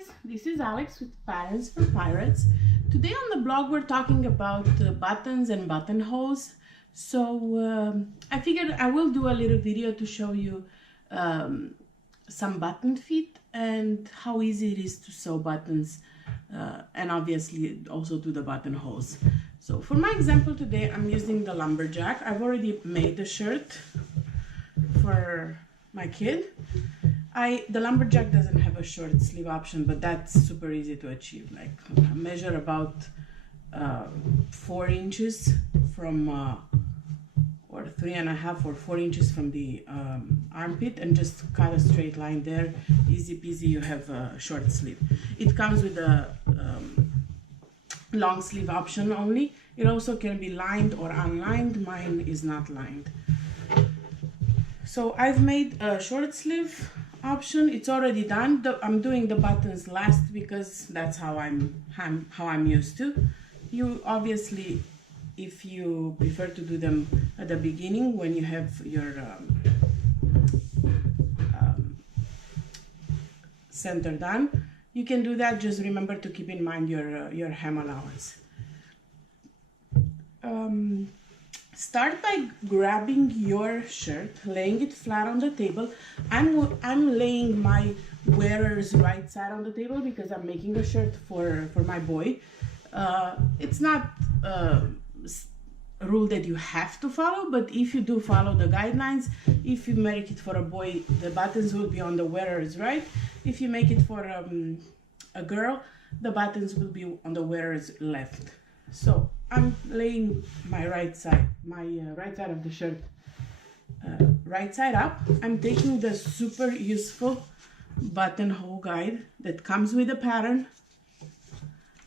guys, this is Alex with Patterns for Pirates. Today on the blog we're talking about buttons and buttonholes. So I figured I will do a little video to show you some button feet and how easy it is to sew buttons and obviously also do the buttonholes. So for my example today I'm using the lumberjack. I've already made a shirt for my kid. The lumberjack doesn't have a short sleeve option, but that's super easy to achieve. Like I measure about 4 inches from or 3.5 or 4 inches from the armpit and just cut a straight line there. Easy peasy, you have a short sleeve. It comes with a long sleeve option only. It also can be lined or unlined. Mine is not lined. So I've made a short sleeve option. It's already done. I'm doing the buttons last because that's how I'm used to. You obviously, if you prefer to do them at the beginning when you have your center done, you can do that. Just remember to keep in mind your hem allowance. Start by grabbing your shirt, laying it flat on the table. I'm laying my wearer's right side on the table because I'm making a shirt for my boy. It's not a rule that you have to follow, but if you do follow the guidelines, if you make it for a boy, the buttons will be on the wearer's right. If you make it for a girl, the buttons will be on the wearer's left. So I'm laying my right side of the shirt right side up. I'm taking the super useful buttonhole guide that comes with the pattern,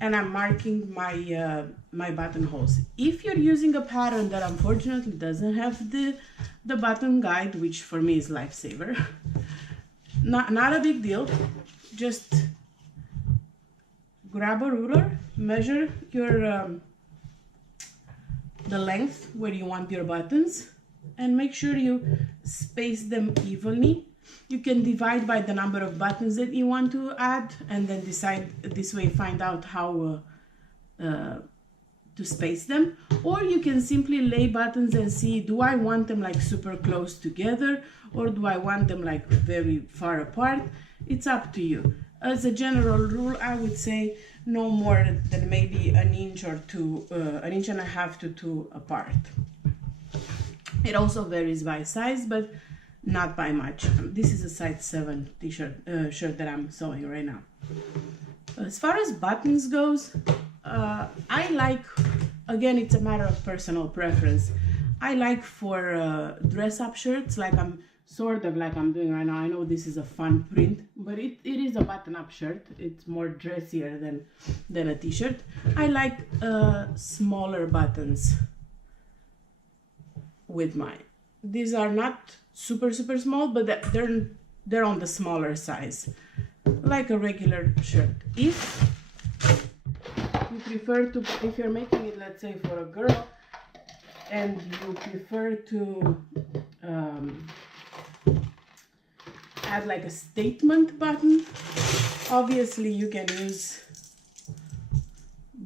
and I'm marking my my buttonholes. If you're using a pattern that unfortunately doesn't have the button guide, which for me is lifesaver, not a big deal. Just grab a ruler, measure your the length where you want your buttons, and make sure you space them evenly. You can divide by the number of buttons that you want to add and then decide this way, find out how to space them. Or you can simply lay buttons and see, do I want them like super close together or do I want them like very far apart? It's up to you. As a general rule, I would say no more than maybe an inch or two, an inch and a half to 2 apart. It also varies by size, but not by much. This is a size 7 t-shirt shirt that I'm sewing right now. As far as buttons goes, I like, again, it's a matter of personal preference. I like for dress-up shirts, like I'm doing right now. I know this is a fun print, but it is a button-up shirt. It's more dressier than a t-shirt. I like smaller buttons with mine. These are not super small, but they're on the smaller size, like a regular shirt. If you prefer to, if you're making it, let's say for a girl, and you prefer to add like a statement button, obviously you can use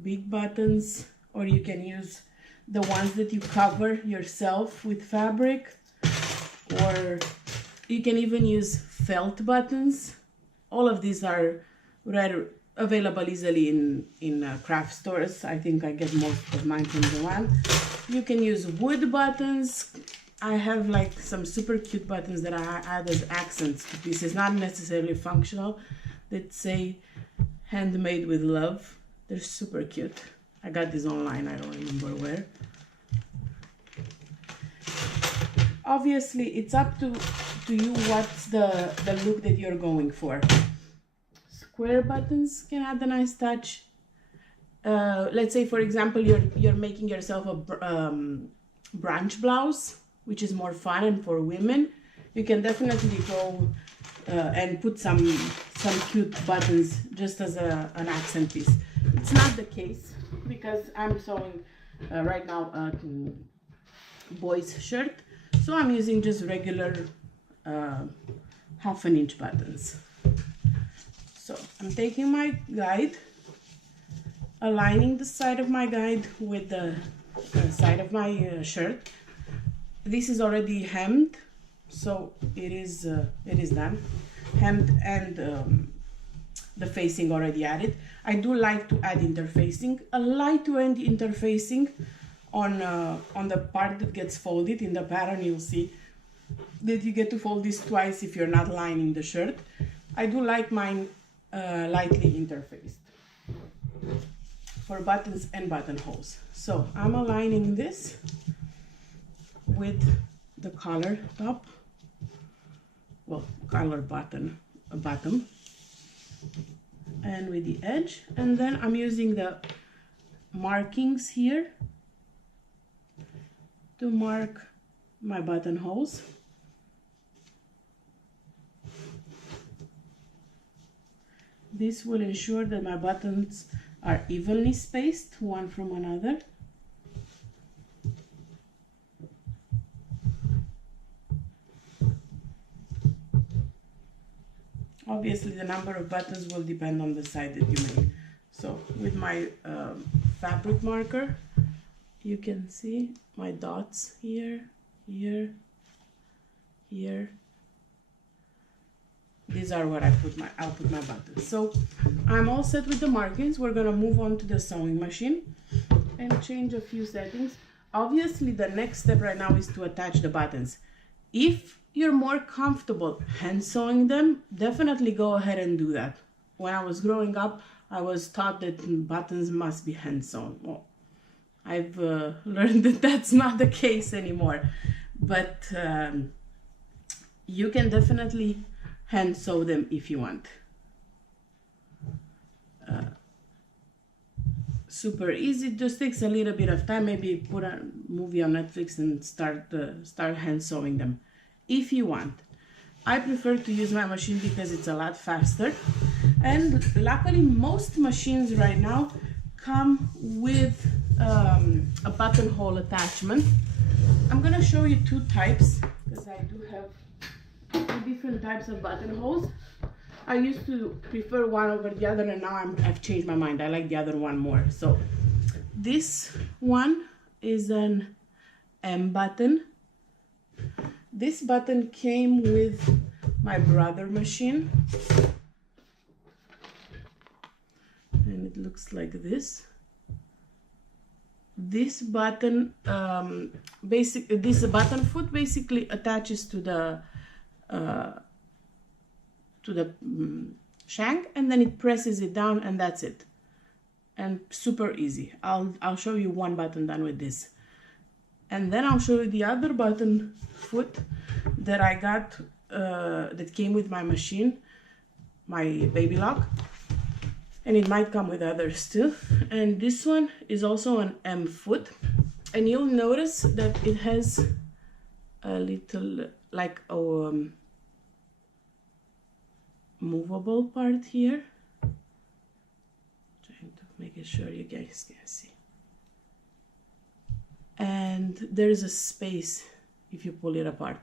big buttons, or you can use the ones that you cover yourself with fabric, or you can even use felt buttons. All of these are available easily in craft stores. I think I get most of mine from the one. You can use wood buttons. I have like some super cute buttons that I add as accents to pieces, not necessarily functional, that say handmade with love. They're super cute. I got these online, I don't remember where. Obviously, it's up to you what's the look that you're going for. Square buttons can add a nice touch. Let's say, for example, you're making yourself a branch blouse, which is more fun and for women. You can definitely go and put some cute buttons just as an accent piece. It's not the case because I'm sewing right now a boy's shirt, so I'm using just regular 1/2 inch buttons. So I'm taking my guide, aligning the side of my guide with the side of my shirt. This is already hemmed, so it is done, hemmed, and the facing already added. I do like to add interfacing, a light to end interfacing on the part that gets folded. In the pattern you'll see that you get to fold this twice if you're not lining the shirt. I do like mine lightly interfaced for buttons and buttonholes. So I'm aligning this with the collar top, well, collar bottom, and with the edge, and then I'm using the markings here to mark my buttonholes. This will ensure that my buttons are evenly spaced one from another. Obviously, the number of buttons will depend on the side that you make. So with my fabric marker, you can see my dots here, here, here. These are where I'll put my buttons. So I'm all set with the markings. We're gonna move on to the sewing machine and change a few settings. Obviously, the next step right now is to attach the buttons. If you're more comfortable hand sewing them, definitely go ahead and do that. When I was growing up, I was taught that buttons must be hand sewn. Well, I've learned that that's not the case anymore, but you can definitely hand sew them if you want. Super easy, just takes a little bit of time. Maybe put a movie on Netflix and start hand sewing them if you want. I prefer to use my machine because it's a lot faster, and luckily most machines right now come with a buttonhole attachment. I'm gonna show you two types because I do have two different types of buttonholes. I used to prefer one over the other, and now I've changed my mind. I like the other one more. So this one is an M button. This button came with my Brother machine, and it looks like this. This button, this button foot basically attaches to the shank, and then it presses it down, and that's it. And super easy. I'll show you one button done with this, and then I'll show you the other button foot that I got that came with my machine, my Baby Lock, and it might come with others too. And this one is also an M foot, and you'll notice that it has a little like a movable part here. Trying to make it sure you guys can see. And there's a space if you pull it apart.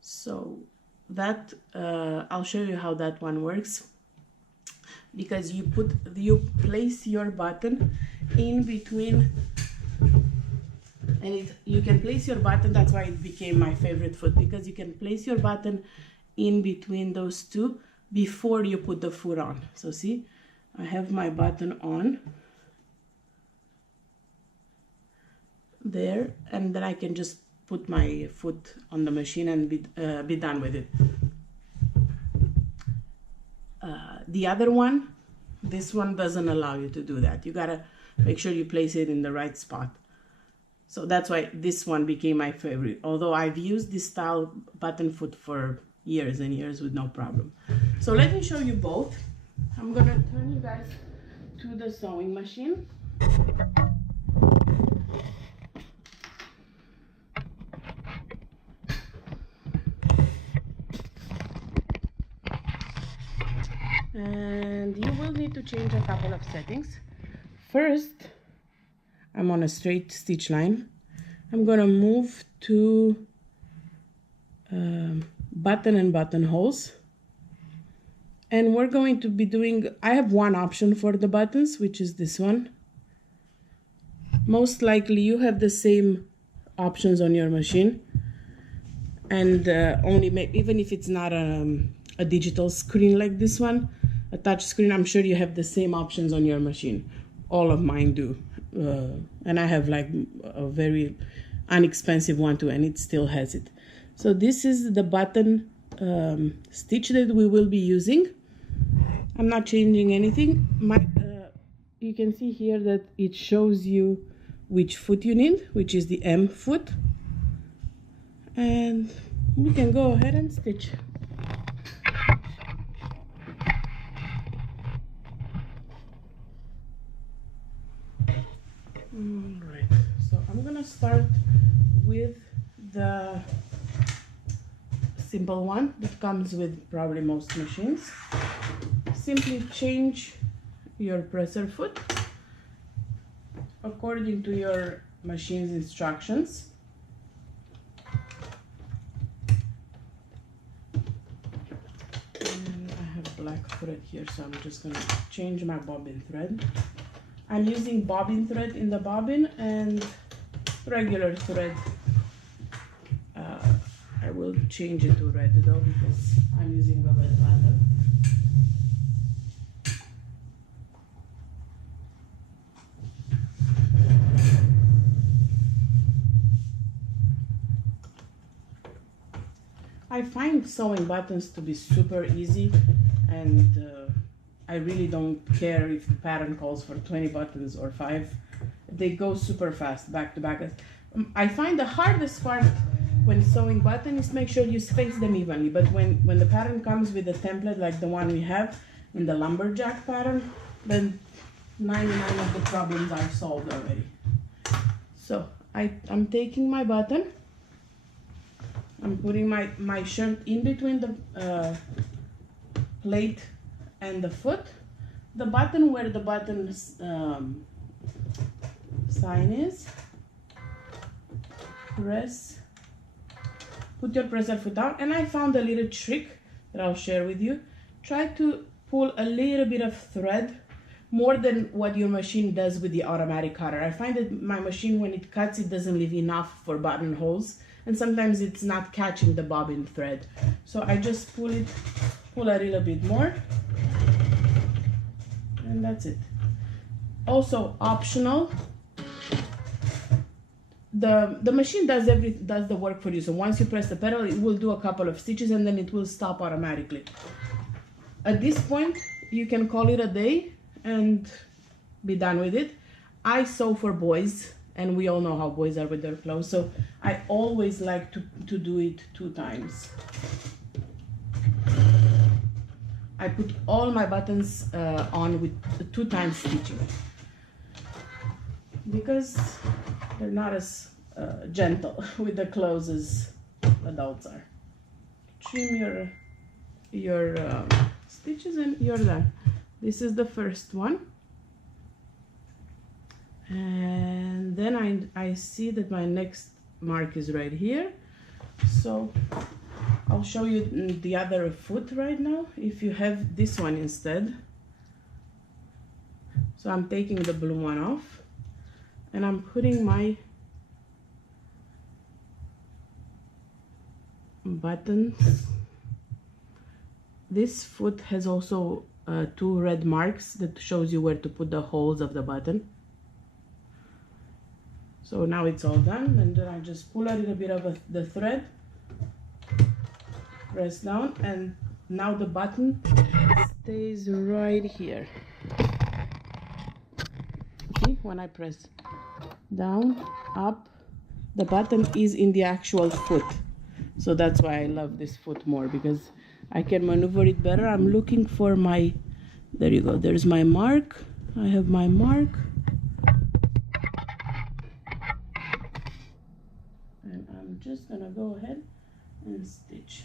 So that I'll show you how that one works, because you place your button in between, and you can place your button. That's why it became my favorite foot, because you can place your button in between those two before you put the foot on. So see, I have my button on there, and then I can just put my foot on the machine and be done with it. The other one, this one doesn't allow you to do that. You gotta make sure you place it in the right spot. So that's why this one became my favorite, although I've used this style button foot for years and years with no problem. So let me show you both. I'm gonna turn you guys to the sewing machine. And you will need to change a couple of settings. First, I'm on a straight stitch line. I'm gonna move to button and buttonholes, And we're going to be doing, I have one option for the buttons, which is this one. Most likely you have the same options on your machine, and even if it's not a digital screen like this one, a touch screen, I'm sure you have the same options on your machine. All of mine do, and I have like a very inexpensive one too, and it still has it. So this is the button stitch that we will be using. I'm not changing anything. You can see here that it shows you which foot you need, which is the M foot. And we can go ahead and stitch. Alright, so I'm gonna start with the simple one that comes with probably most machines. Simply change your presser foot according to your machine's instructions. And I have black thread here, so I'm just gonna change my bobbin thread. I'm using bobbin thread in the bobbin and regular thread. I will change it to red though because I'm using a red pattern. I find sewing buttons to be super easy, and I really don't care if the pattern calls for 20 buttons or 5. They go super fast, back to back. I find the hardest part when sewing buttons is make sure you space them evenly, but when the pattern comes with a template like the one we have in the lumberjack pattern, then 99 of the problems are solved already. So I'm taking my button, I'm putting my shirt in between the plate and the foot. The button where the button sign is, put your presser foot down, and I found a little trick that I'll share with you. Try to pull a little bit of thread, more than what your machine does with the automatic cutter. I find that my machine, when it cuts, it doesn't leave enough for buttonholes, and sometimes it's not catching the bobbin thread. So I just pull a little bit more, and that's it. Also optional, the machine does the work for you. So once you press the pedal, it will do a couple of stitches and then it will stop automatically. At this point, you can call it a day and be done with it. I sew for boys, and we all know how boys are with their clothes, so I always like to do it 2 times. I put all my buttons on with 2 times stitching because they're not as gentle with the clothes as adults are. Trim your stitches and you're done. This is the first one, and then I see that my next mark is right here, so I'll show you the other foot right now if you have this one instead. So I'm taking the blue one off and I'm putting my buttons. This foot has also 2 red marks that shows you where to put the holes of the button. So now it's all done, and then I just pull a little bit of the thread, press down, and now the button stays right here. See, when I press down, up, the button is in the actual foot. So that's why I love this foot more, because I can maneuver it better. I'm looking for my, there you go, there's my mark. I have my mark. And I'm just gonna go ahead and stitch.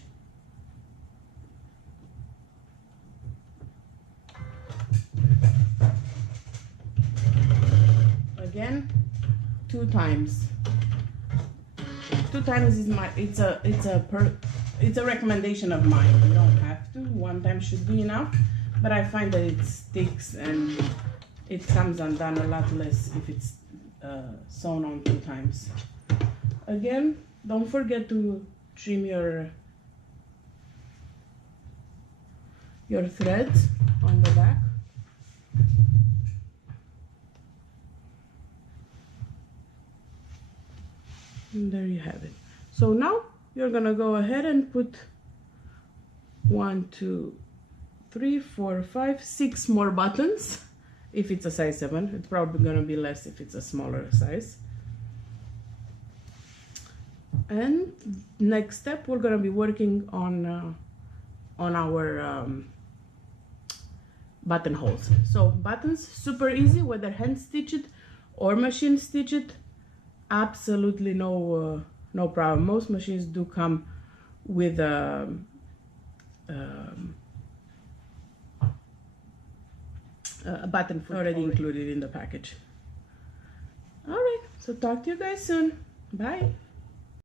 Again, 2 times. 2 times is it's a recommendation of mine. You don't have to. One time should be enough, but I find that it sticks and it comes undone a lot less if it's sewn on 2 times. Again, don't forget to trim your threads on the back. And there you have it. So now you're gonna go ahead and put 1, 2, 3, 4, 5, 6 more buttons. If it's a size 7, it's probably gonna be less if it's a smaller size. And next step, we're gonna be working on our buttonholes. So buttons, super easy, whether hand stitched or machine stitched, absolutely no problem. Most machines do come with a button already included in the package. All right, so talk to you guys soon. Bye.